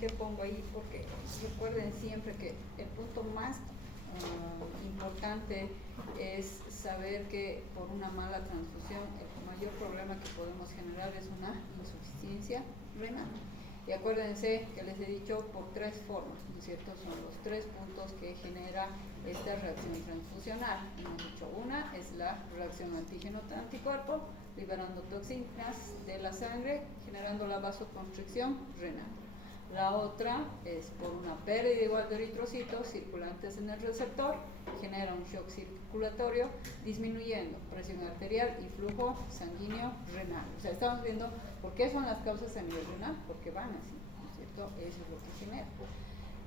qué pongo ahí, porque recuerden siempre que el punto más importante es saber que por una mala transfusión el mayor problema que podemos generar es una insuficiencia renal. Y acuérdense que les he dicho por tres formas, ¿no es cierto? Son los tres puntos que genera esta reacción transfusional. Hemos dicho, una es la reacción antígeno-anticuerpo, liberando toxinas de la sangre, generando la vasoconstricción renal. La otra es por una pérdida igual de eritrocitos circulantes en el receptor, genera un shock circulatorio, disminuyendo presión arterial y flujo sanguíneo renal. O sea, estamos viendo por qué son las causas a nivel renal, porque van así, ¿no es cierto? Eso es lo que genera.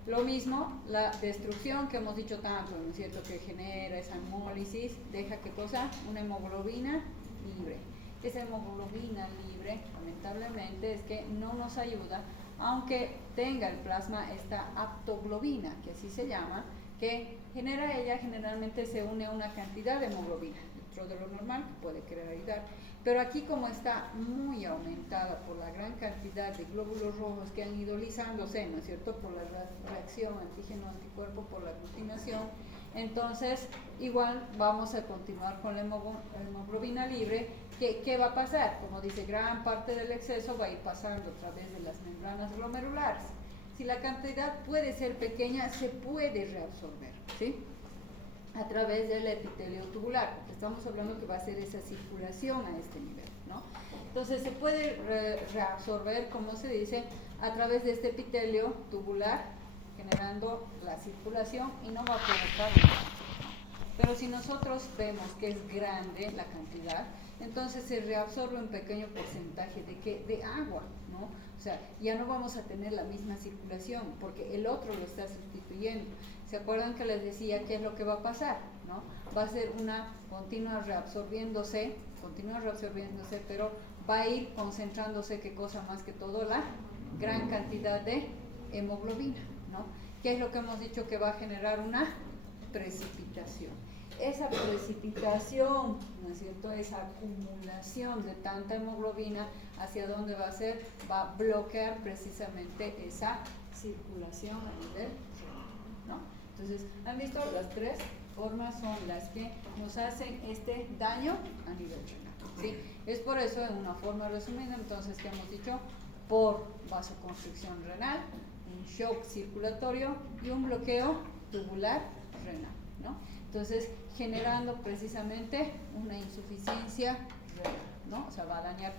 Lo mismo, la destrucción que hemos dicho tanto, ¿no es cierto?, que genera esa hemólisis, deja ¿qué cosa? Una hemoglobina libre. Esa hemoglobina libre, lamentablemente, es que no nos ayuda, aunque tenga el plasma esta aptoglobina, que así se llama, que genera ella, generalmente se une a una cantidad de hemoglobina dentro de lo normal que puede querer ayudar. Pero aquí, como está muy aumentada por la gran cantidad de glóbulos rojos que han ido lisándose, ¿no es cierto?, por la reacción antígeno-anticuerpo, por la aglutinación, entonces igual vamos a continuar con la hemoglobina libre. ¿Qué va a pasar? Como dice, gran parte del exceso va a ir pasando a través de las membranas glomerulares. Si la cantidad puede ser pequeña, se puede reabsorber, ¿sí?, a través del epitelio tubular, porque estamos hablando que va a ser esa circulación a este nivel, ¿no? Entonces se puede reabsorber, como se dice, a través de este epitelio tubular, generando la circulación y no va a provocar nada. Pero si nosotros vemos que es grande la cantidad, entonces se reabsorbe un pequeño porcentaje de agua, ¿no? O sea, ya no vamos a tener la misma circulación porque el otro lo está sustituyendo. ¿Se acuerdan que les decía qué es lo que va a pasar? ¿No? Va a ser una continua reabsorbiéndose, pero va a ir concentrándose, ¿qué cosa más que todo? La gran cantidad de hemoglobina, ¿no? ¿Qué es lo que hemos dicho que va a generar una precipitación? Esa precipitación, ¿no es cierto?, esa acumulación de tanta hemoglobina, ¿hacia dónde va a ser? Va a bloquear precisamente esa circulación a nivel renal, ¿no? Entonces, ¿han visto? Las tres formas son las que nos hacen este daño a nivel renal, ¿sí? Es por eso, en una forma resumida, entonces, que hemos dicho, por vasoconstricción renal, un shock circulatorio y un bloqueo tubular renal, ¿no? Entonces, generando precisamente una insuficiencia renal, ¿no? O sea, va a dañar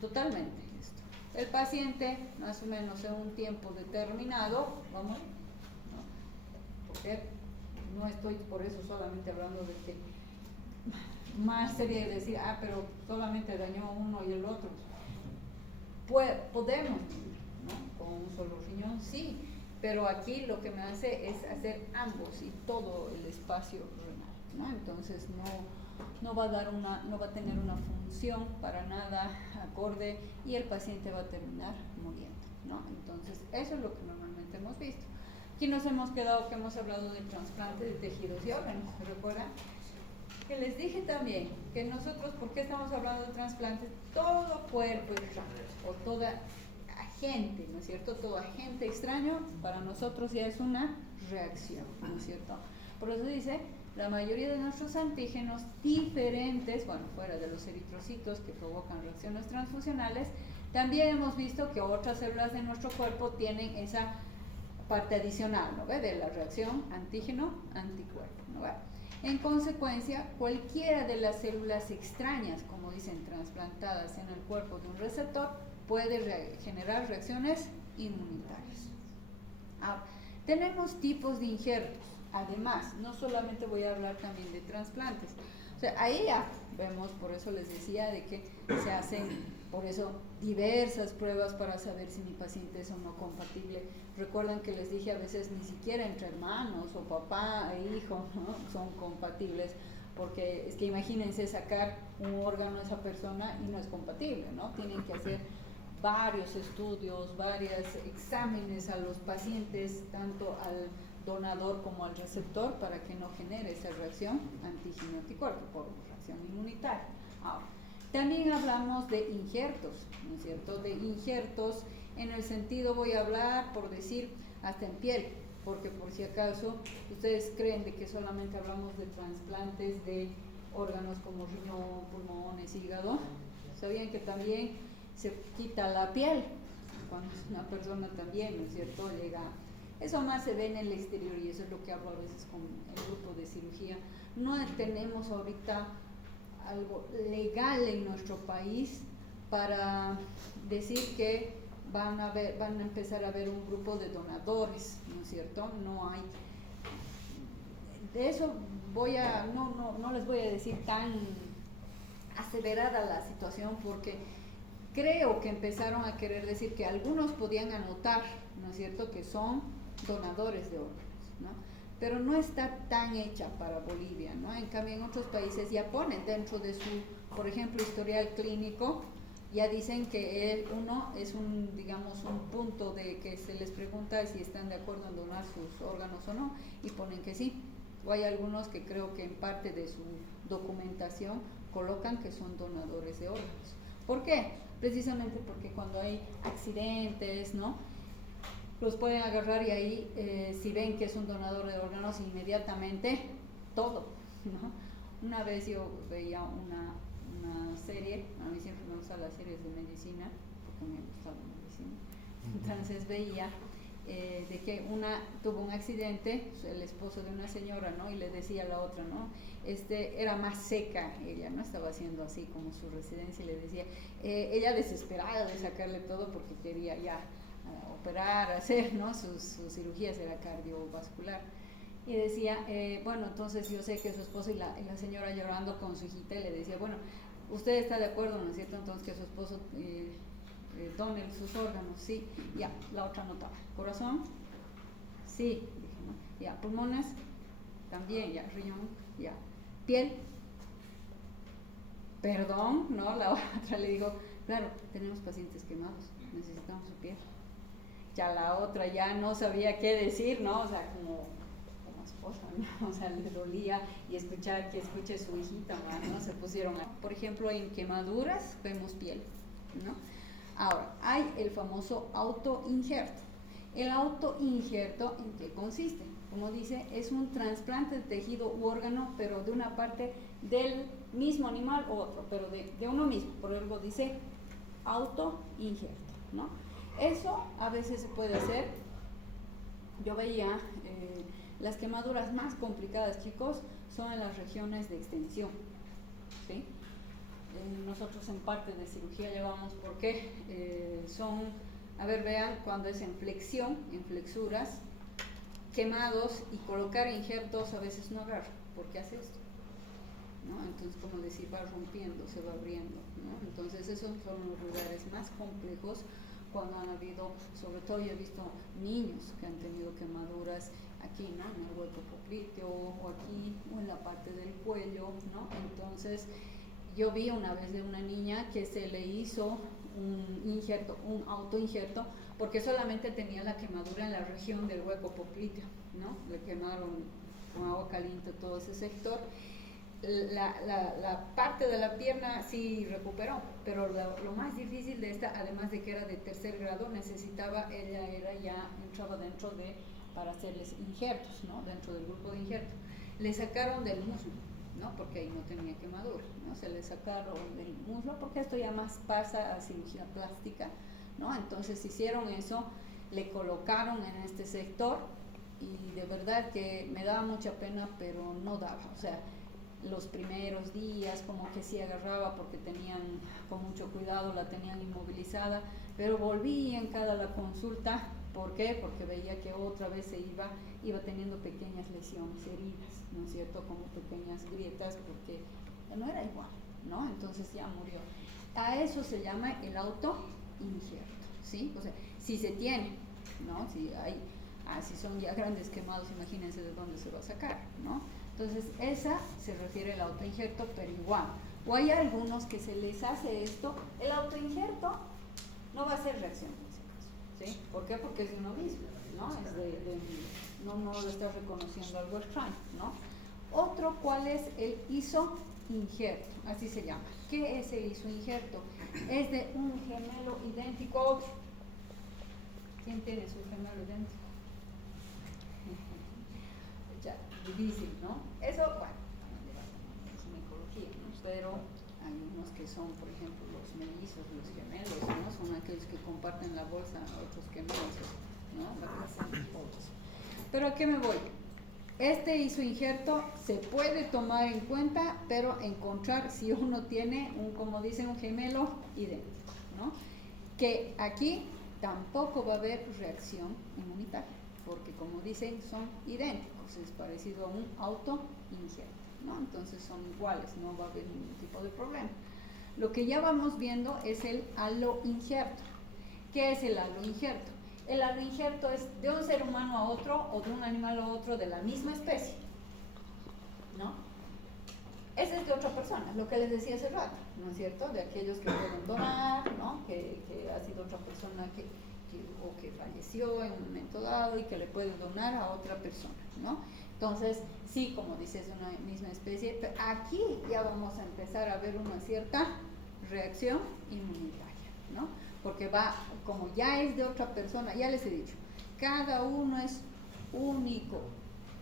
totalmente esto. El paciente, más o menos en un tiempo determinado, vamos, ¿no? Porque no estoy por eso solamente hablando de que más sería decir, pero solamente dañó uno y el otro. Podemos, ¿no?, con un solo riñón, sí, pero aquí lo que me hace es hacer ambos y todo el espacio renal, ¿no? Entonces no va a tener una función para nada acorde y el paciente va a terminar muriendo, ¿no? Entonces eso es lo que normalmente hemos visto. Aquí nos hemos quedado que hemos hablado del trasplante de tejidos y órganos, ¿se recuerdan? Que les dije también que nosotros, ¿por qué estamos hablando de trasplantes? Todo cuerpo extraño o toda agente, ¿no es cierto? Todo agente extraño para nosotros ya es una reacción, ¿no es cierto? Por eso dice, la mayoría de nuestros antígenos diferentes, bueno, fuera de los eritrocitos que provocan reacciones transfusionales, también hemos visto que otras células de nuestro cuerpo tienen esa parte adicional, ¿no ve?, de la reacción antígeno-anticuerpo, ¿no ve? En consecuencia, cualquiera de las células extrañas, como dicen, trasplantadas en el cuerpo de un receptor, puede generar reacciones inmunitarias. Ahora, tenemos tipos de injertos. Además, no solamente voy a hablar también de trasplantes. O sea, ahí ya vemos, por eso les decía, de que se hacen, por eso, diversas pruebas para saber si mi paciente es o no compatible. Recuerdan que les dije a veces ni siquiera entre hermanos o papá e hijo, ¿no?, son compatibles, porque es que imagínense sacar un órgano a esa persona y no es compatible, ¿no? Tienen que hacer varios estudios, varios exámenes a los pacientes, tanto al donador como al receptor, para que no genere esa reacción antígeno-anticuerpo por reacción inmunitaria. Ahora, también hablamos de injertos, ¿no es cierto? De injertos En el sentido, voy a hablar, por decir, hasta en piel, porque por si acaso ustedes creen de que solamente hablamos de trasplantes de órganos como riñón, pulmones, hígado. ¿Sabían que también se quita la piel cuando una persona también, ¿no es cierto?, llega? Eso más se ve en el exterior y eso es lo que hablo a veces con el grupo de cirugía. No tenemos ahorita algo legal en nuestro país para decir que van a empezar a haber un grupo de donadores, ¿no es cierto? No hay. De eso no les voy a decir tan aseverada la situación, porque creo que empezaron a querer decir que algunos podían anotar, ¿no es cierto?, que son donadores de órganos, ¿no? Pero no está tan hecha para Bolivia, ¿no? En cambio, en otros países ya ponen dentro de su, por ejemplo, historial clínico, ya dicen que uno es un, digamos, un punto de que se les pregunta si están de acuerdo en donar sus órganos o no, y ponen que sí. O hay algunos que creo que en parte de su documentación colocan que son donadores de órganos. ¿Por qué? Precisamente porque cuando hay accidentes, ¿no?, los pueden agarrar y ahí, si ven que es un donador de órganos, inmediatamente todo, ¿no? Una vez yo veía una serie, a mí siempre me gustan las series de medicina, porque me gusta la medicina, entonces veía de que una tuvo un accidente, el esposo de una señora, ¿no?, y le decía a la otra, ¿no?, era más seca ella, ¿no?, estaba haciendo así como su residencia, y le decía, ella desesperada de sacarle todo porque quería ya operar, hacer, ¿no?, sus cirugías, era cardiovascular, y decía, bueno, entonces yo sé que su esposo, y la señora llorando con su hijita, y le decía, bueno, usted está de acuerdo, ¿no es cierto?, entonces que su esposo done sus órganos. Sí, ya, la otra notaba. Corazón, sí, dije, ¿no? Ya, pulmones, también, ya, riñón, ya, piel, perdón, ¿no? La otra le digo, claro, tenemos pacientes quemados, necesitamos su piel. Ya la otra ya no sabía qué decir, ¿no? O sea, como esposa, ¿no? O sea, le dolía, y escuchar que escuche su hijita, ¿no? Se pusieron, por ejemplo, en quemaduras vemos piel, ¿no? Ahora, hay el famoso autoinjerto. El autoinjerto, ¿en qué consiste? Como dice, es un trasplante de tejido u órgano, pero de una parte del mismo animal u otro, pero de uno mismo. Por algo dice autoinjerto, ¿no? Eso a veces se puede hacer. Yo veía las quemaduras más complicadas, chicos, son en las regiones de extensión, ¿sí? Nosotros en parte de cirugía llevamos, porque son, a ver, vean, cuando es en flexión, en flexuras, quemados, y colocar injertos a veces no agarra. ¿Por qué hace esto? ¿No? Entonces, como decir, va rompiendo, se va abriendo, ¿no? Entonces esos son los lugares más complejos cuando han habido, sobre todo yo he visto niños que han tenido quemaduras aquí, ¿no?, en el hueco popliteo, o aquí, o en la parte del cuello, ¿no? Entonces yo vi una vez de una niña que se le hizo un injerto, un autoinjerto, porque solamente tenía la quemadura en la región del hueco popliteo, ¿no? Le quemaron con agua caliente todo ese sector. La parte de la pierna sí recuperó, pero lo más difícil de esta, además de que era de tercer grado, entraba dentro de, para hacerles injertos, ¿no?, dentro del grupo de injertos. Le sacaron del muslo, ¿no?, porque ahí no tenía quemadura, ¿no? Se le sacaron del muslo, porque esto ya más pasa a cirugía plástica, ¿no? Entonces hicieron eso, le colocaron en este sector, y de verdad que me daba mucha pena, pero no daba. O sea, los primeros días como que sí agarraba, porque tenían con mucho cuidado, la tenían inmovilizada, pero volví en cada la consulta. ¿Por qué? Porque veía que otra vez se iba teniendo pequeñas lesiones, heridas, ¿no es cierto?, como pequeñas grietas, porque no era igual, ¿no? Entonces ya murió. A eso se llama el autoinjerto, ¿sí? O sea, si se tiene, ¿no? Si son ya grandes quemados, imagínense de dónde se va a sacar, ¿no? Entonces, esa se refiere al autoinjerto, pero igual. O hay algunos que se les hace esto, el autoinjerto no va a hacer reacción en ese caso, ¿sí? ¿Por qué? Porque es de uno mismo, ¿no? No lo está reconociendo algo extraño, ¿no? Otro, ¿cuál es el isoinjerto? Así se llama. ¿Qué es el isoinjerto? Es de un gemelo idéntico a otro, ¿Quién tiene su gemelo idéntico? Ya, difícil, ¿no? Eso, bueno, es ginecología, ¿no? Pero hay unos que son, por ejemplo, los mellizos, los gemelos, ¿no? Son aquellos que comparten la bolsa, otros gemelos, ¿no? La clase de todos. Pero ¿a qué me voy? Este isoinjerto se puede tomar en cuenta, pero encontrar si uno tiene un, como dicen, un gemelo idéntico, ¿no? Que aquí tampoco va a haber reacción inmunitaria, porque como dicen, son idénticos, es parecido a un autoinjerto, ¿no? Entonces son iguales, no va a haber ningún tipo de problema. Lo que ya vamos viendo es el aloinjerto. ¿Qué es el aloinjerto? El aloinjerto es de un ser humano a otro o de un animal a otro de la misma especie, ¿no? Ese es de otra persona, lo que les decía hace rato, ¿no es cierto? De aquellos que pueden donar, ¿no? Que ha sido otra persona o que falleció en un momento dado y que le puede donar a otra persona, ¿no? Entonces, sí, como dices, es una misma especie, pero aquí ya vamos a empezar a ver una cierta reacción inmunitaria, ¿no? Porque va, como ya es de otra persona, ya les he dicho, cada uno es único,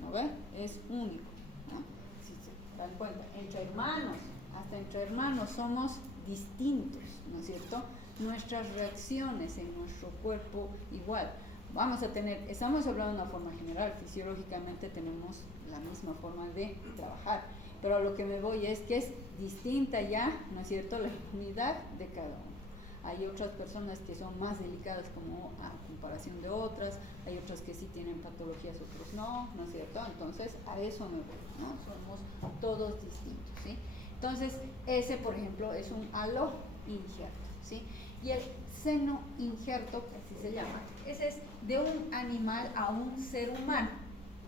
¿no ve? Es único, ¿no? Si se dan cuenta, entre hermanos, hasta entre hermanos somos distintos, ¿no es cierto? Nuestras reacciones en nuestro cuerpo igual. Vamos a tener, estamos hablando de una forma general, fisiológicamente tenemos la misma forma de trabajar, pero a lo que me voy es que es distinta ya, ¿no es cierto?, la inmunidad de cada uno. Hay otras personas que son más delicadas como a comparación de otras, hay otras que sí tienen patologías, otros no, ¿no es cierto? Entonces, a eso me voy, ¿no? Somos todos distintos, ¿sí? Entonces, ese, por ejemplo, es un aloinjerto, ¿sí? Y el senoinjerto, que así se llama, ese es de un animal a un ser humano,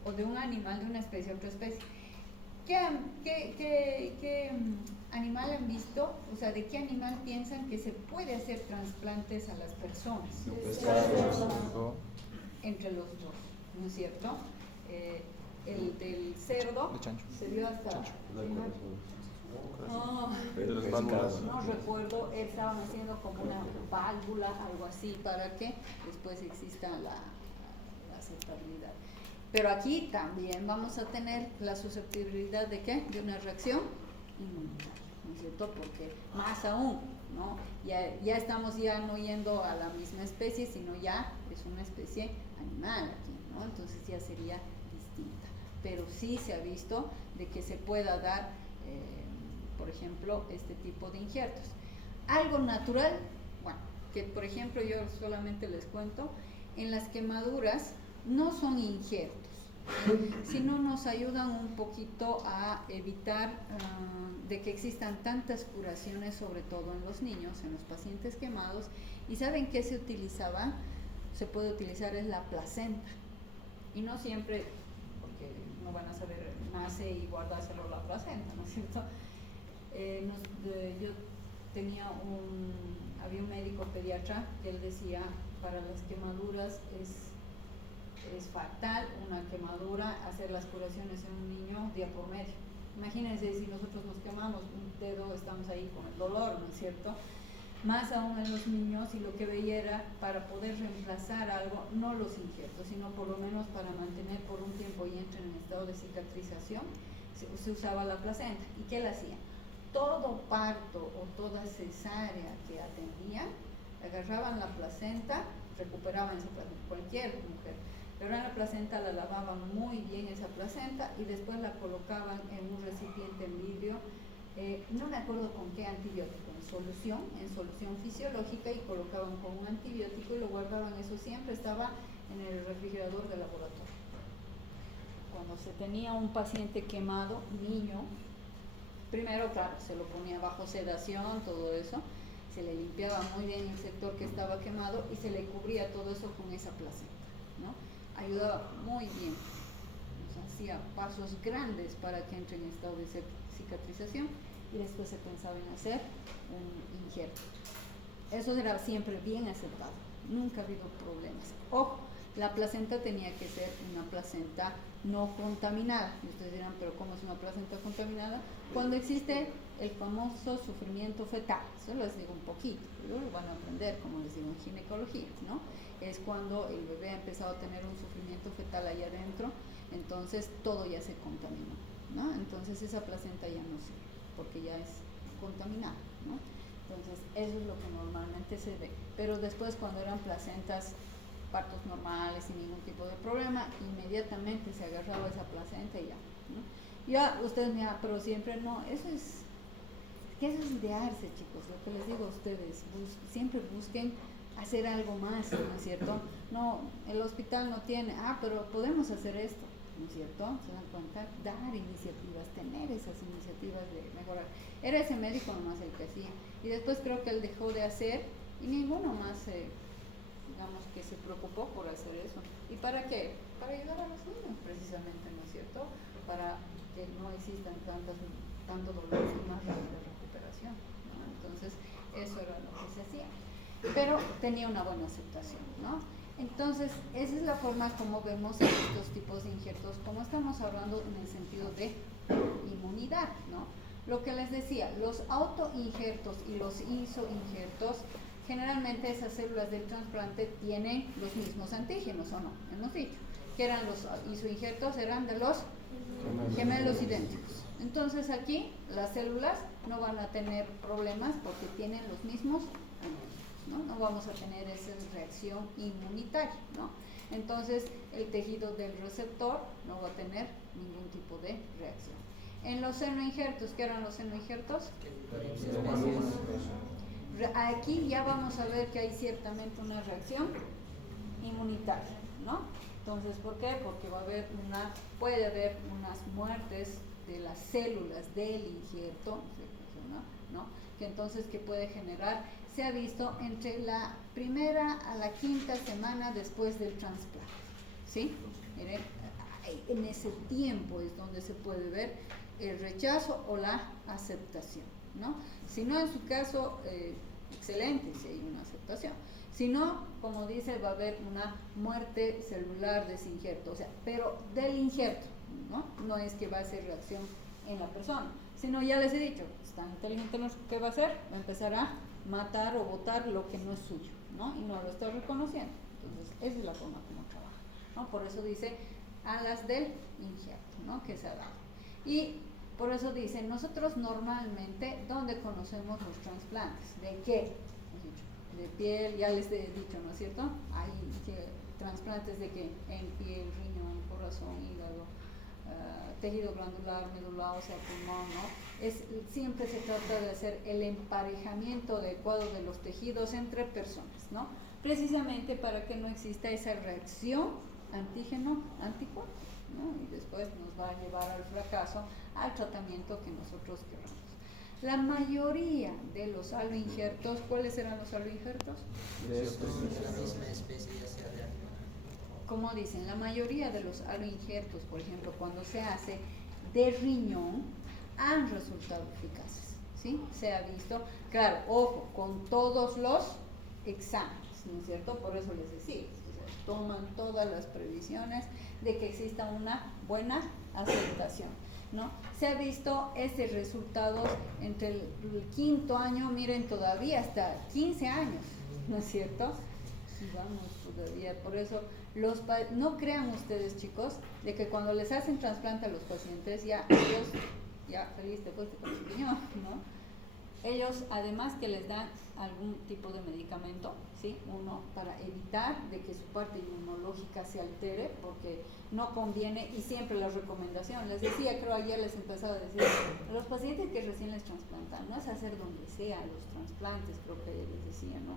o de un animal de una especie a otra especie. ¿Qué animal han visto? O sea, ¿de qué animal piensan que se puede hacer trasplantes a las personas? Entre los dos, ¿no es cierto? El del cerdo se dio hasta... No recuerdo, estaban haciendo como una válvula, algo así, para que después exista la aceptabilidad. Pero aquí también vamos a tener la susceptibilidad de ¿qué? De una reacción inmunitaria, ¿no es cierto? Porque más aún, ¿no? Ya estamos ya no yendo a la misma especie, sino ya es una especie animal aquí, ¿no? Entonces ya sería distinta. Pero sí se ha visto de que se pueda dar, por ejemplo, este tipo de injertos. Algo natural, bueno, que por ejemplo yo solamente les cuento, en las quemaduras no son injertos, sino nos ayudan un poquito a evitar de que existan tantas curaciones, sobre todo en los niños, en los pacientes quemados. ¿Y saben qué se utilizaba? Se puede utilizar es la placenta, y no siempre, porque no van a saber, nace y guardárselo la placenta, ¿no es cierto? Yo había un médico pediatra que él decía, para las quemaduras es fatal una quemadura, hacer las curaciones en un niño día por medio. Imagínense si nosotros nos quemamos un dedo, estamos ahí con el dolor, ¿no es cierto? Más aún en los niños, y lo que veía era para poder reemplazar algo, no los injertos, sino por lo menos para mantener por un tiempo y entren en estado de cicatrización, se usaba la placenta. ¿Y qué le hacía? Todo parto o toda cesárea que atendían, agarraban la placenta, recuperaban esa placenta, cualquier mujer. Pero en la placenta la lavaban muy bien esa placenta y después la colocaban en un recipiente en vidrio, no me acuerdo con qué antibiótico, en solución fisiológica, y colocaban con un antibiótico y lo guardaban. Eso siempre estaba en el refrigerador del laboratorio. Cuando se tenía un paciente quemado, niño, primero, claro, se lo ponía bajo sedación, todo eso, se le limpiaba muy bien el sector que estaba quemado y se le cubría todo eso con esa placenta, ¿no? Ayudaba muy bien, o sea, hacía pasos grandes para que entre en estado de cicatrización, y después se pensaba en hacer un injerto. Eso era siempre bien aceptado, nunca ha habido problemas. Ojo, La placenta tenía que ser una placenta no contaminada. Y ustedes dirán, pero ¿cómo es una placenta contaminada? Cuando existe el famoso sufrimiento fetal. Eso les digo un poquito, luego lo van a aprender, como les digo, en ginecología, ¿no? Es cuando el bebé ha empezado a tener un sufrimiento fetal ahí adentro, entonces todo ya se contaminó, ¿no? Entonces esa placenta ya no sirve, porque ya es contaminada, ¿no? Entonces eso es lo que normalmente se ve. Pero después, cuando eran placentas, partos normales, sin ningún tipo de problema, inmediatamente se agarraba esa placenta y ya, ¿no? Ya ustedes me dirán, pero siempre no, eso es idearse, chicos, lo que les digo a ustedes, siempre busquen hacer algo más, ¿no es cierto? No, el hospital no tiene, pero podemos hacer esto, ¿no es cierto? Se dan cuenta, dar iniciativas, tener esas iniciativas de mejorar. Era ese médico nomás el que hacía, y después creo que él dejó de hacer, y ninguno más, digamos, que se preocupó por hacer eso. ¿Y para qué? Para ayudar a los niños, precisamente, ¿no es cierto? Para que no existan tanto dolor y más rápida recuperación, ¿no? Entonces, eso era lo que se hacía. Pero tenía una buena aceptación, ¿no? Entonces, esa es la forma como vemos estos tipos de injertos, como estamos hablando en el sentido de inmunidad, ¿no? Lo que les decía, los autoinjertos y los isoinjertos, generalmente esas células del trasplante tienen los mismos antígenos, ¿o no? Hemos dicho que eran los isoinjertos, eran de los gemelos idénticos. Entonces aquí las células no van a tener problemas porque tienen los mismos antígenos, ¿no? No vamos a tener esa reacción inmunitaria, ¿no? Entonces el tejido del receptor no va a tener ningún tipo de reacción. En los senoinjertos, ¿qué eran los senoinjertos? Aquí ya vamos a ver que hay ciertamente una reacción inmunitaria, ¿no? Entonces, ¿por qué? Porque puede haber unas muertes de las células del injerto, ¿no? Que entonces, ¿qué puede generar? Se ha visto entre la primera a la quinta semana después del trasplante, ¿sí? Miren, en ese tiempo es donde se puede ver el rechazo o la aceptación, ¿no? Si no, en su caso, excelente si hay una aceptación. Si no, como dice, va a haber una muerte celular de ese injerto, o sea, pero del injerto, ¿no? No es que va a hacer reacción en la persona, sino, ya les he dicho, está inteligente, ¿qué va a hacer? Va a empezar a matar o botar lo que no es suyo, ¿no? Y no lo está reconociendo. Entonces, esa es la forma como trabaja, ¿no? Por eso dice alas del injerto, ¿no? Que se ha dado. Y por eso dice, nosotros normalmente, ¿dónde conocemos los trasplantes? ¿De qué? De piel, ya les he dicho, ¿no es cierto? Hay trasplantes de que en piel, riñón, corazón, hígado, tejido glandular, médula ósea, pulmón, ¿no? Siempre se trata de hacer el emparejamiento adecuado de los tejidos entre personas, ¿no? Precisamente para que no exista esa reacción antígeno-anticuerpo, ¿no? Y después nos va a llevar al fracaso, al tratamiento que nosotros queramos. La mayoría de los aloinjertos, ¿cuáles eran los aloinjertos? De la misma especie, ya sea de animal. Como dicen, la mayoría de los aloinjertos, por ejemplo, cuando se hace de riñón, han resultado eficaces, ¿sí? Se ha visto, claro, ojo, con todos los exámenes, ¿no es cierto? Por eso les decía, toman todas las previsiones de que exista una buena aceptación, ¿no? Se ha visto ese resultado entre el quinto año, miren, todavía hasta 15 años, ¿no es cierto? Y vamos todavía, por eso no crean ustedes, chicos, de que cuando les hacen trasplante a los pacientes, ya ellos, ya feliz te fuiste con el riñón, ¿no? Ellos, además que les dan algún tipo de medicamento, ¿sí? Uno, para evitar de que su parte inmunológica se altere, porque no conviene, y siempre la recomendación, les decía, creo ayer les empezaba a decir, a los pacientes que recién les trasplantan, no es hacer donde sea los trasplantes, creo que ayer les decía, ¿no?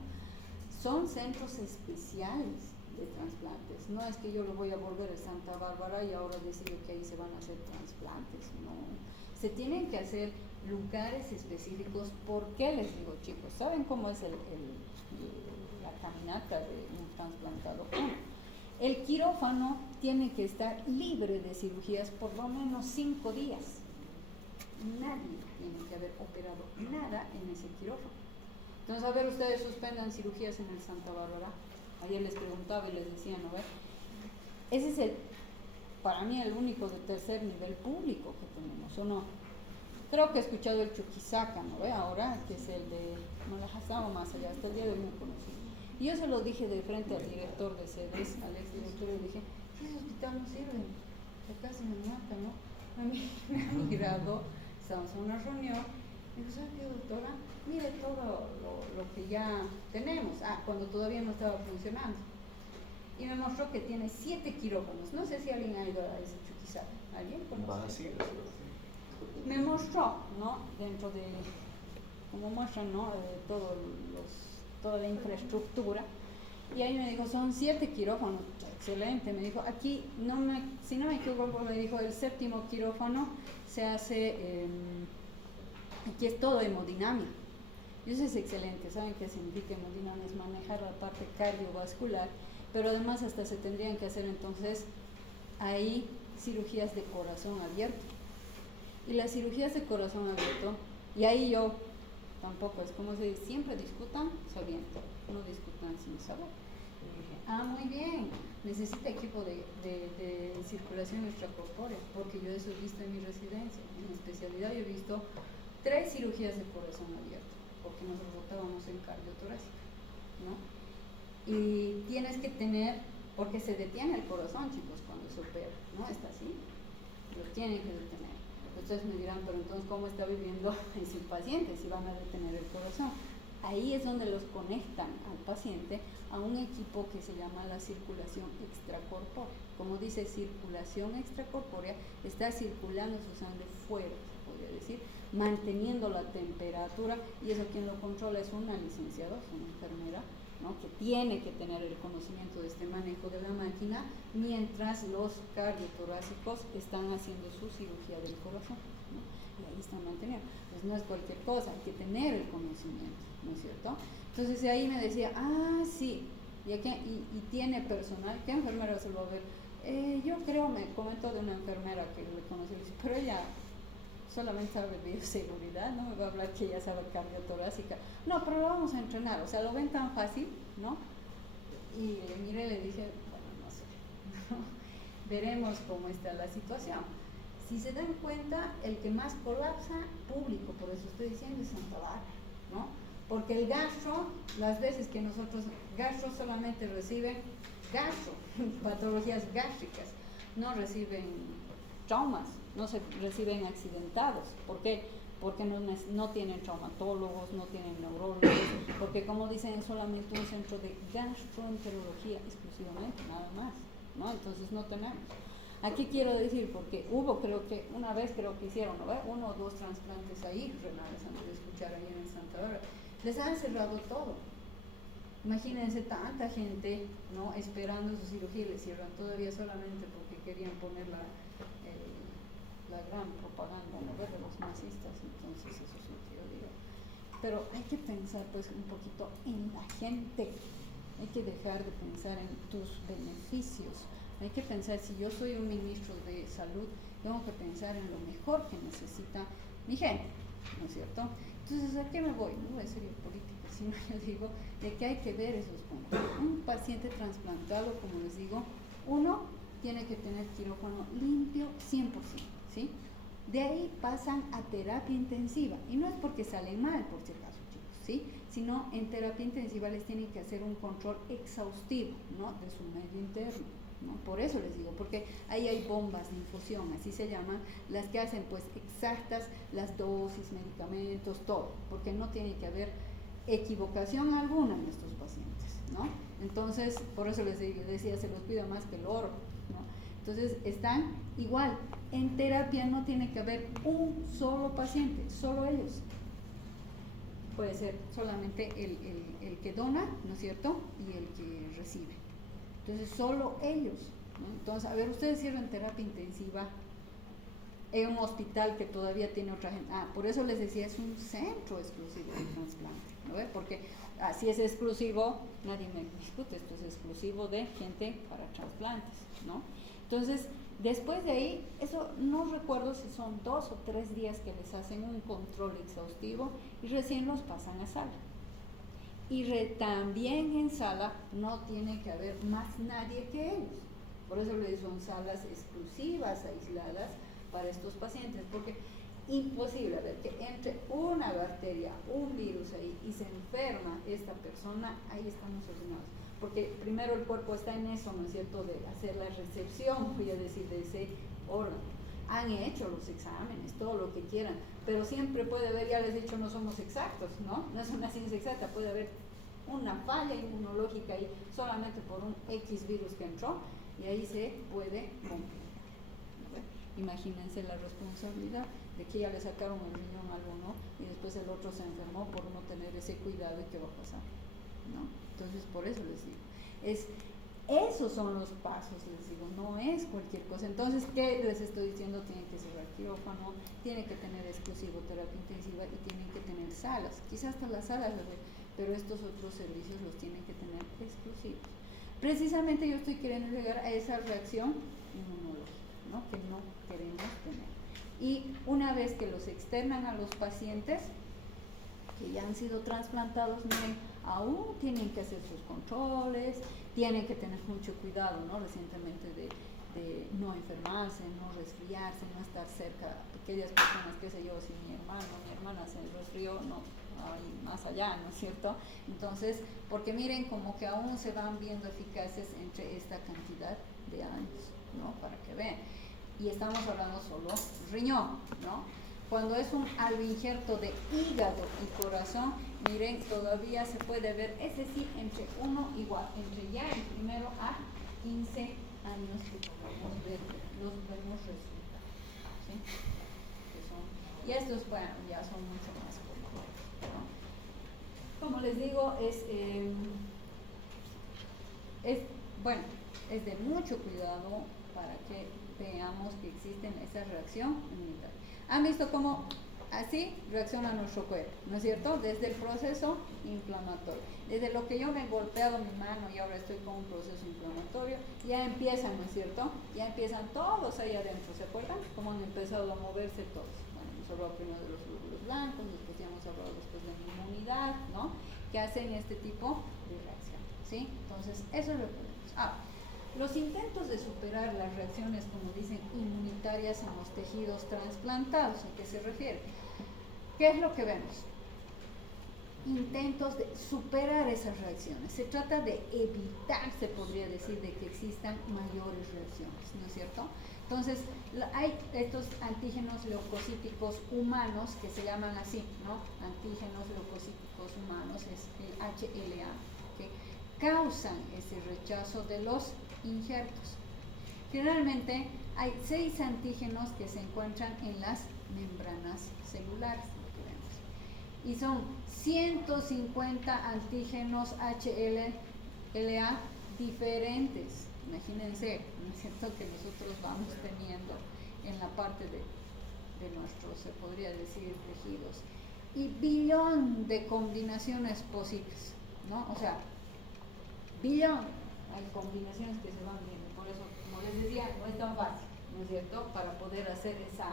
Son centros especiales de trasplantes, no es que yo lo voy a volver a Santa Bárbara y ahora decido que ahí se van a hacer trasplantes, no. Se tienen que hacer lugares específicos. ¿Por qué les digo, chicos? ¿Saben cómo es la caminata de un trasplantado? El quirófano tiene que estar libre de cirugías por lo menos 5 días. Nadie tiene que haber operado nada en ese quirófano. Entonces, a ver, ustedes suspendan cirugías en el Santa Bárbara. Ayer les preguntaba y les decía, ¿no ve? Ese es para mí el único de tercer nivel público que tenemos, ¿o no? Creo que he escuchado el Chuquisaca, ¿no ve? Ahora, que es el de Malajazá o más allá, hasta el día de hoy no conocí. Y yo se lo dije de frente al director de sedes, al exdirector, le dije, ese hospital no sirve, que casi me mata, ¿no? A mí me ha mirado, estábamos en una reunión, y dijo, ¿sabe qué, doctora? Mire todo lo que ya tenemos, cuando todavía no estaba funcionando. Y me mostró que tiene 7 quirófanos, no sé si alguien ha ido a ese Chuquisaca, ¿alguien conoce? Me mostró, ¿no? Dentro de, como muestran, ¿no? Toda la infraestructura. Y ahí me dijo, son 7 quirófanos, excelente. Me dijo, aquí, si no me equivoco, me dijo, el 7º quirófano se hace, aquí es todo hemodinamia. Y eso es excelente. ¿Saben qué significa hemodinamia? Es manejar la parte cardiovascular, pero además hasta se tendrían que hacer entonces ahí cirugías de corazón abierto. Y las cirugías de corazón abierto, y ahí yo tampoco, es como si siempre discutan sabiendo, no discutan sin saber. Y dije, muy bien, necesita equipo de circulación extracorpórea, porque yo eso he visto en mi residencia, en mi especialidad yo he visto 3 cirugías de corazón abierto, porque nos rotábamos en cardiotorácica, ¿no? Y tienes que tener, porque se detiene el corazón, chicos, cuando se opera, ¿no? Está así, lo tienen que detener. Ustedes me dirán, pero entonces, ¿cómo está viviendo ese paciente si van a detener el corazón? Ahí es donde los conectan al paciente a un equipo que se llama la circulación extracorpórea. Como dice circulación extracorpórea, está circulando su sangre fuera, se podría decir, manteniendo la temperatura, y eso quien lo controla es una licenciada, es una enfermera, ¿no? Que tiene que tener el conocimiento de este manejo de la máquina mientras los cardiotorácicos están haciendo su cirugía del corazón, ¿no? Y ahí están manteniendo. Pues no es cualquier cosa, hay que tener el conocimiento, ¿no es cierto? Entonces de ahí me decía, sí, y tiene personal, ¿qué enfermera se lo va a ver? Yo creo, me comentó de una enfermera que le conocí, pero ella solamente sabe de bioseguridad, no me va a hablar que ella sabe cardiotorácica. No, pero lo vamos a entrenar, o sea, lo ven tan fácil, ¿no? Y le miré y le dije, bueno, no sé, ¿no? Veremos cómo está la situación. Si se dan cuenta, el que más colapsa público, por eso estoy diciendo, es Santa Bárbara, ¿no? Porque el gastro, las veces que nosotros, gastro solamente reciben gastro, patologías gástricas, no reciben traumas, no se reciben accidentados. ¿Por qué? Porque no tienen traumatólogos, no tienen neurólogos, porque como dicen es solamente un centro de gastroenterología exclusivamente, nada más, ¿no? Entonces no tenemos. Aquí quiero decir, porque creo que una vez hicieron, ¿no? 1 o 2 trasplantes ahí, renales, antes de escuchar ahí en el Santa Bárbara, les han cerrado todo. Imagínense tanta gente, ¿no? Esperando su cirugía, y les cierran todavía solamente porque querían poner la gran propaganda, ¿no? De los masistas. Entonces eso es lo que yo digo. Pero hay que pensar pues un poquito en la gente, hay que dejar de pensar en tus beneficios, hay que pensar, si yo soy un ministro de salud, tengo que pensar en lo mejor que necesita mi gente, ¿no es cierto? Entonces, ¿a qué me voy? No voy a ser política, sino yo digo de que hay que ver esos puntos. Un paciente trasplantado, como les digo, uno tiene que tener quirófano limpio 100%, ¿sí? De ahí pasan a terapia intensiva, y no es porque salen mal, por si acaso, chicos, ¿sí? Sino en terapia intensiva les tienen que hacer un control exhaustivo, ¿no? De su medio interno, ¿no? Por eso les digo, porque ahí hay bombas de infusión, así se llaman, las que hacen pues exactas las dosis, medicamentos, todo, porque no tiene que haber equivocación alguna en estos pacientes, ¿no? Entonces, por eso les decía, se los cuida más que el oro, ¿no? Entonces, están igual, en terapia no tiene que haber un solo paciente, solo ellos. Puede ser solamente el que dona, ¿no es cierto? Y el que recibe. Entonces, solo ellos, ¿no? Entonces, a ver, ustedes cierran terapia intensiva en un hospital que todavía tiene otra gente. Por eso les decía, es un centro exclusivo de trasplante, ¿no? Porque si es exclusivo, nadie me discute, esto es exclusivo de gente para trasplantes, ¿no? Entonces, después de ahí, eso no recuerdo si son 2 o 3 días que les hacen un control exhaustivo y recién los pasan a sala. También en sala no tiene que haber más nadie que ellos. Por eso son salas exclusivas, aisladas para estos pacientes, porque imposible, a ver, que entre una bacteria, un virus ahí y se enferma esta persona, ahí estamos ordenados. Porque primero el cuerpo está en eso, ¿no es cierto?, de hacer la recepción, voy a decir, de ese órgano. Han hecho los exámenes, todo lo que quieran, pero siempre puede haber, ya les he dicho, no somos exactos, ¿no? No es una ciencia exacta, puede haber una falla inmunológica ahí solamente por un X virus que entró y ahí se puede complicar. Imagínense la responsabilidad de que ya le sacaron el riñón a uno y después el otro se enfermó por no tener ese cuidado y qué va a pasar, ¿no? Entonces por eso les digo, esos son los pasos, les digo, no es cualquier cosa. Entonces, ¿qué les estoy diciendo? Tienen que cerrar quirófano, tienen que tener exclusivo terapia intensiva y tienen que tener salas, quizás hasta las salas, pero estos otros servicios los tienen que tener exclusivos. Precisamente yo estoy queriendo llegar a esa reacción inmunológica, ¿no?, que no queremos tener. Y una vez que los externan a los pacientes que ya han sido trasplantados, miren, aún tienen que hacer sus controles, tienen que tener mucho cuidado, ¿no?, recientemente de no enfermarse, no resfriarse, no estar cerca de aquellas personas, qué sé yo, si mi hermana se resfrió, no, más allá, ¿no es cierto? Entonces, porque miren, como que aún se van viendo eficaces entre esta cantidad de años, ¿no?, para que vean. Y estamos hablando solo riñón, ¿no? Cuando es un alvoinjerto de hígado y corazón, miren, todavía se puede ver, ese sí, entre ya el primero a 15 años que podemos ver, los vemos resultados, ¿sí? Y estos, bueno, ya son mucho más complejos, ¿no? Como les digo, es de mucho cuidado para que veamos que existen esa reacción inmunitaria. ¿Han visto cómo así reacciona nuestro cuerpo, ¿no es cierto? Desde el proceso inflamatorio, desde lo que yo me he golpeado mi mano y ahora estoy con un proceso inflamatorio, ya empiezan, ¿no es cierto? Ya empiezan todos ahí adentro, ¿se acuerdan? Cómo han empezado a moverse todos. Bueno, hemos hablado primero de los glóbulos blancos, después ya hemos hablado después de la inmunidad, ¿no?, que hacen este tipo de reacción, ¿sí? Entonces, eso es lo que vemos. Los intentos de superar las reacciones, como dicen, inmunitarias en los tejidos trasplantados, ¿a qué se refiere? ¿Qué es lo que vemos? Intentos de superar esas reacciones. Se trata de evitar, se podría decir, de que existan mayores reacciones, ¿no es cierto? Entonces, hay estos antígenos leucocíticos humanos que se llaman así, ¿no? Antígenos leucocíticos humanos, es el HLA, que causan ese rechazo de los injertos. Generalmente hay 6 antígenos que se encuentran en las membranas celulares, y son 150 antígenos HLA diferentes. Imagínense, ¿no es cierto?, que nosotros vamos teniendo en la parte de nuestros, se podría decir, tejidos, y billón de combinaciones posibles, ¿no? O sea, billón. Hay combinaciones que se van viendo, por eso, como les decía, no es tan fácil, ¿no es cierto?, para poder hacer esa,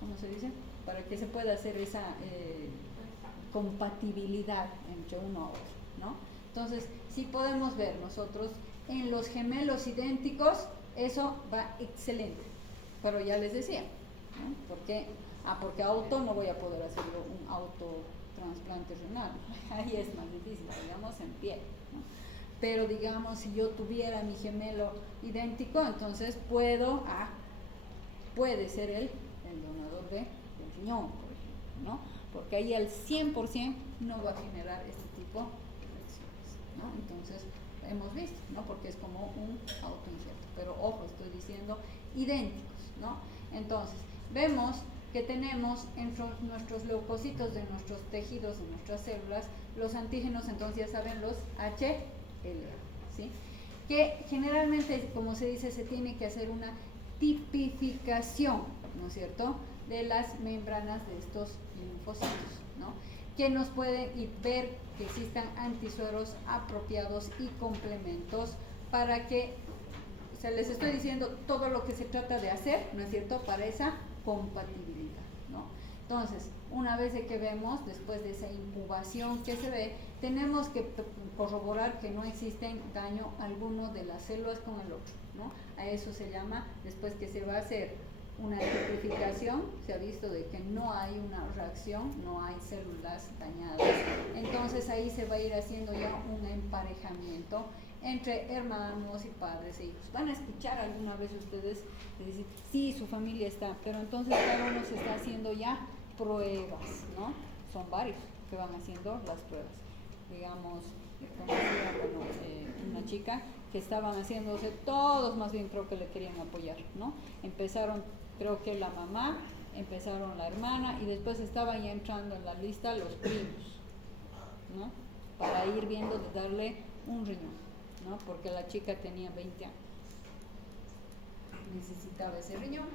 ¿cómo se dice?, para que se pueda hacer esa compatibilidad entre uno a otro, ¿no? Entonces, si podemos ver nosotros en los gemelos idénticos, eso va excelente, pero ya les decía, ¿no? ¿Por qué? Porque no voy a poder hacerlo un trasplante renal, ahí es más difícil, digamos en piel, ¿no? Pero digamos, si yo tuviera mi gemelo idéntico, entonces puede ser el donador del riñón, por ejemplo, ¿no? Porque ahí al 100% no va a generar este tipo de reacciones, ¿no? Entonces, hemos visto, ¿no? Porque es como un autoinjerto, pero ojo, estoy diciendo idénticos, ¿no? Entonces, vemos que tenemos en nuestros leucocitos de nuestros tejidos, de nuestras células, los antígenos, entonces ya saben, los HLA, ¿sí? Que generalmente, como se dice, se tiene que hacer una tipificación, ¿no es cierto?, de las membranas de estos linfocitos, ¿no?, que nos pueden ver que existan antisueros apropiados y complementos para que, o sea, les estoy diciendo todo lo que se trata de hacer, ¿no es cierto?, para esa compatibilidad, ¿no? Entonces, una vez de que vemos, después de esa incubación que se ve, tenemos que corroborar que no existe daño alguno de las células con el otro, ¿no? A eso se llama, después que se va a hacer una tipificación, se ha visto de que no hay una reacción, no hay células dañadas, entonces ahí se va a ir haciendo ya un emparejamiento entre hermanos y padres e hijos. Van a escuchar alguna vez ustedes decir, sí, su familia está, pero entonces cada uno se está haciendo ya pruebas, ¿no? Son varios que van haciendo las pruebas. Digamos, conocía, una chica que estaban haciéndose, todos más bien creo que le querían apoyar, ¿no? Empezaron, creo que la mamá, empezaron la hermana y después estaban ya entrando en la lista los primos, ¿no? Para ir viendo de darle un riñón, ¿no? Porque la chica tenía 20 años, necesitaba ese riñón.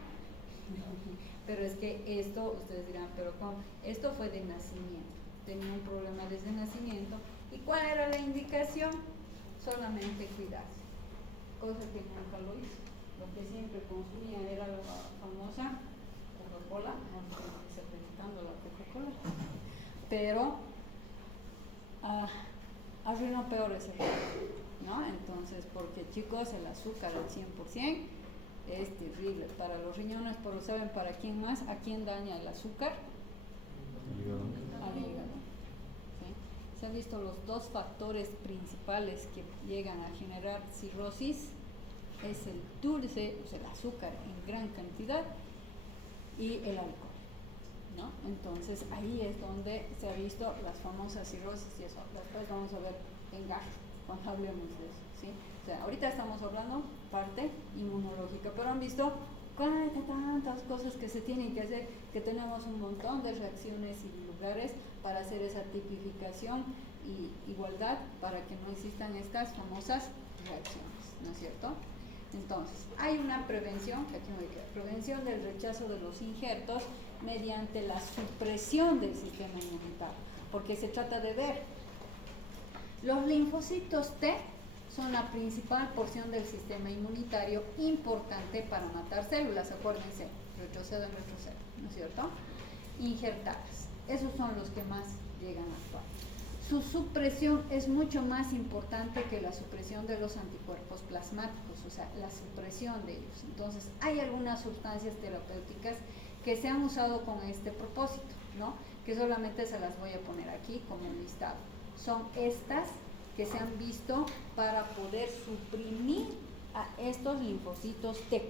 Pero es que esto, ustedes dirán, pero ¿cómo? Esto fue de nacimiento, tenía un problema desde nacimiento. ¿Y cuál era la indicación? Solamente cuidarse, cosa que nunca lo hizo. Lo que siempre consumía era la famosa Coca-Cola, no estoy presentando la Coca-Cola, pero arruinó peor ese riñón, ¿no? Entonces, porque chicos, el azúcar al 100% es terrible para los riñones, pero ¿saben para quién más? ¿A quién daña el azúcar? Al hígado. ¿Sí? Se han visto los dos factores principales que llegan a generar cirrosis, es el dulce, o sea, el azúcar en gran cantidad, y el alcohol, ¿no? Entonces ahí es donde se ha visto las famosas cirrosis y eso. Después vamos a ver en GAG cuando hablemos de eso, ¿sí? O sea, ahorita estamos hablando parte inmunológica, pero han visto tantas cosas que se tienen que hacer, que tenemos un montón de reacciones y lugares para hacer esa tipificación y igualdad para que no existan estas famosas reacciones, ¿no es cierto? Entonces, hay una prevención, que aquí me queda, prevención del rechazo de los injertos mediante la supresión del sistema inmunitario, porque se trata de ver, los linfocitos T son la principal porción del sistema inmunitario importante para matar células, acuérdense, retrocedo, ¿no es cierto? Injertadas, esos son los que más llegan a actuar. Su supresión es mucho más importante que la supresión de los anticuerpos plasmáticos, o sea, la supresión de ellos. Entonces, hay algunas sustancias terapéuticas que se han usado con este propósito, ¿no? Que solamente se las voy a poner aquí como un listado. Son estas que se han visto para poder suprimir a estos linfocitos T,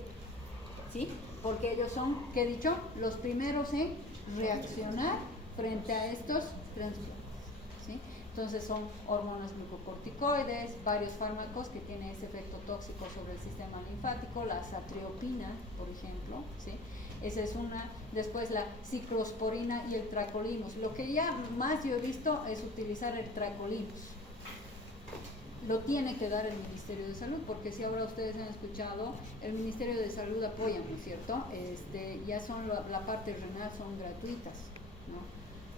¿sí? Porque ellos son, ¿qué he dicho? Los primeros en reaccionar frente a estos transplantes, ¿sí? Entonces son hormonas glucocorticoides, varios fármacos que tienen ese efecto tóxico sobre el sistema linfático, la azatriopina, por ejemplo, ¿sí? Esa es una. Después la ciclosporina y el tracolimus. Lo que ya más yo he visto es utilizar el tracolimus. Lo tiene que dar el Ministerio de Salud, porque si ahora ustedes han escuchado, el Ministerio de Salud apoya, ¿no es cierto? Ya son la parte renal, son gratuitas, ¿no?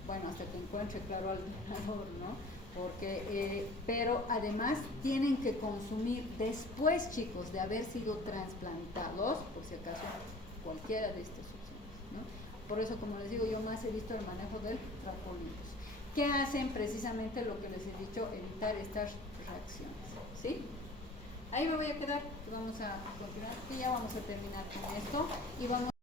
Bueno, hasta que encuentre claro al donador, ¿no? Porque, pero además tienen que consumir después, chicos, de haber sido trasplantados, por si acaso, cualquiera de estas opciones, ¿no? Por eso, como les digo, yo más he visto el manejo del tracolimus, que hacen precisamente lo que les he dicho, evitar estas reacciones, ¿sí? Ahí me voy a quedar, vamos a continuar y ya vamos a terminar con esto y vamos